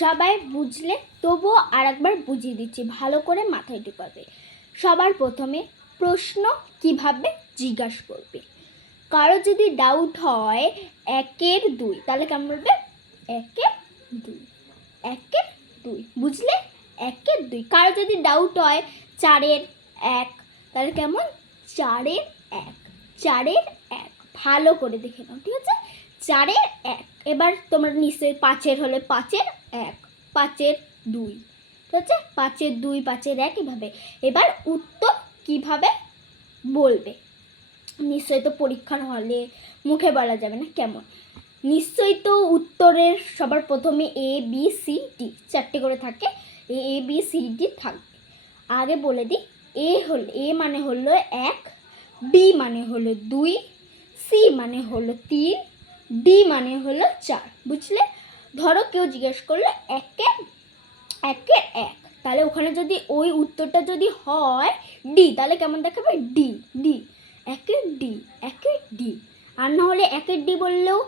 সবাই বুঝলে, তবুও আরেকবার বুঝিয়ে দিচ্ছি, ভালো করে মাথায় ঢুকাবে। সবার প্রথমে প্রশ্ন কিভাবে জিজ্ঞাসা করবে। কারো যদি ডাউট হয় 1-এর 2, তাহলে কেমন বলবে? 1-এর 2, 1-এর 2, বুঝলে? 1-এর 2। কারো যদি ডাউট হয় 4-এর 1, তাহলে কেমন? 4-এর 1, 4-এর 1। ভালো করে দেখে নাও, ঠিক আছে? 4-এর 1। এবার তোমরা নিশ্চয়ই 5-এর হলে 5-এর 1, 5-এর 2, ঠিক আছে? 5-এর 2, 5-এর 1, এভাবে। এবার উত্তর কিভাবে বলবে? নিশ্চয়ই তো পরীক্ষার হলে মুখে বলা যাবে না, কেমন? নিশ্চয়ই তো উত্তরের সবার প্রথমে ABCD 4টে করে থাকে, ABCD থাকবে। আগে বলে দিই, A মানে হলো 1, B মানে হলো 2, C মানে হলো 3, D মানে হলো 4, বুঝলে? ধরো কেউ জিজ্ঞেস করলো 1-এর 1, তাহলে ওখানে যদি ওই উত্তরটা যদি হয় D, তাহলে কেমন দেখাবে? D, 1-এর D। আর না হলে 1-এর D বললেও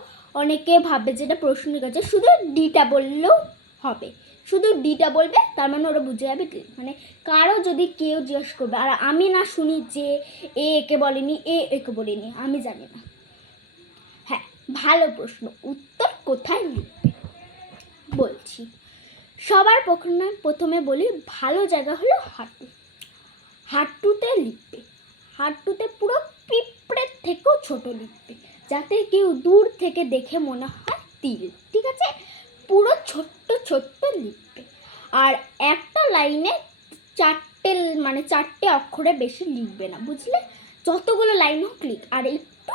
অনেকে ভাবে যেটা প্রশ্নের কাছে, শুধু Dটা বললেও হবে, শুধু Dটা বলবে, তার মানে ওরা বুঝে যাবে। মানে কারো যদি কেউ জিজ্ঞেস করবে আর আমি না শুনি যে একে বলেনি, একে বলেনি, আমি জানি না। হ্যাঁ, ভালো প্রশ্ন। উত্তর কোথায় লিখবে বলছি। সবার প্রথমে বলি, ভালো জায়গা হলো হাঁটু। হাঁটুতে লিখবে, হাঁটুতে পুরো পিঁপড়ের থেকেও ছোট লিখবে, যাতে কেউ দূর থেকে দেখে মনে হয় তিল, ঠিক আছে? পুরো ছোট্ট ছোট্ট লিখবে। আর একটা লাইনে 4টে অক্ষরে বেশি লিখবে না, বুঝলে? যতগুলো লাইন হোক লিখ, আর একটু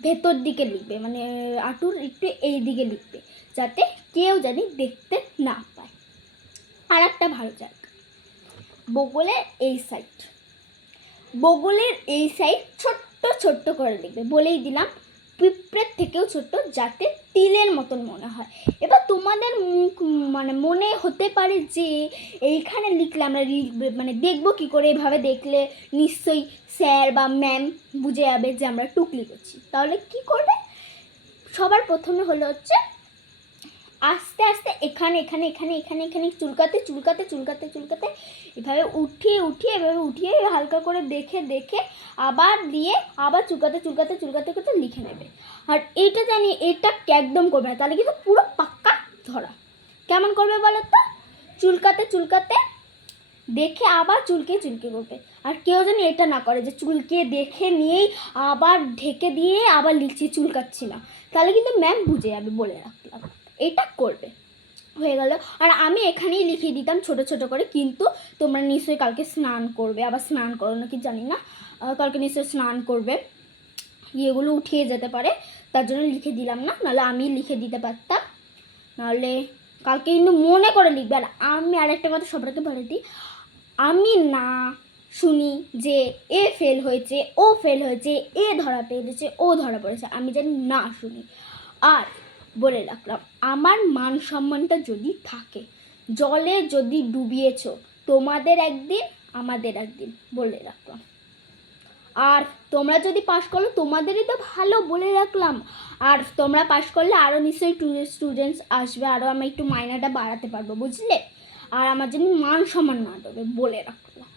ভেতর দিকে লিখবে, মানে হাঁটুর একটু এই দিকে লিখবে, যাতে কেউ জানি দেখতে না পায়। আর একটা ভালো জায়গা, বগলের এই সাইড ছোট্ট ছোট্ট করে লিখবে, বলেই দিলাম, পিঁপড়ের থেকেও ছোট্ট, যাতে তিলের মতন মনে হয়। এবার তোমাদের মনে হতে পারে যে এইখানে লিখলে আমরা দেখবো কি করে? এভাবে দেখলে নিশ্চয়ই স্যার বা ম্যাম বুঝে যাবে যে আমরা টুকলি করছি। তাহলে কি করবে? সবার প্রথমে হচ্ছে আস্তে আস্তে এখানে চুলকাতে এভাবে উঠিয়ে হালকা করে দেখে আবার চুলকাতে লিখে নেবে। আর এইটা জানি, এটা একদম করবে না, তাহলে কিন্তু পুরো পাক্কা ধরা। কেমন করবে বলো তো? চুলকাতে দেখে আবার চুলকে করবে। আর কেউ যেন এটা না করে যে চুলকে দেখে নিয়েই আবার ঢেকে দিয়ে আবার লিখছি, চুলকাচ্ছি না, তাহলে কিন্তু ম্যাম বুঝে যাবে, বলে রাখলাম। এটা করবে, হয়ে গেল। আর আমি এখানেই লিখিয়ে দিতাম ছোট ছোট করে, কিন্তু তোমরা নিশ্চয়ই কালকে স্নান করবে, আবার স্নান করো নাকি জানি না, কালকে নিশ্চয়ই স্নান করবে, এগুলো উঠিয়ে যেতে পারে, তার জন্য লিখে দিলাম না, নাহলে আমি লিখে দিতে পারতাম। নাহলে কালকে কিন্তু মনে করে লিখবে। আর আমি আরেকটা কথা সবাইকে বলে দিই, আমি না শুনি যে এ ফেল হয়েছে, ও ফেল হয়েছে, এ ধরা পেয়েছে, ও ধরা পড়েছে, আমি জানি না শুনি। আর বলে রাখলাম, আমার মান সম্মানটা যদি থাকে, জলে যদি ডুবিয়েছ, তোমাদের একদিন আমাদের একদিন, বলে রাখলাম। আর তোমরা যদি পাশ করো, তোমাদেরই তো ভালো, বলে রাখলাম। আর তোমরা পাশ করলে আরও নিশ্চয়ই স্টুডেন্টস আসবে, আরও আমি একটু মাইনাটা বাড়াতে পারবো, বুঝলে? আর আমার জন্য মান সম্মান না দেবে, বলে রাখলাম।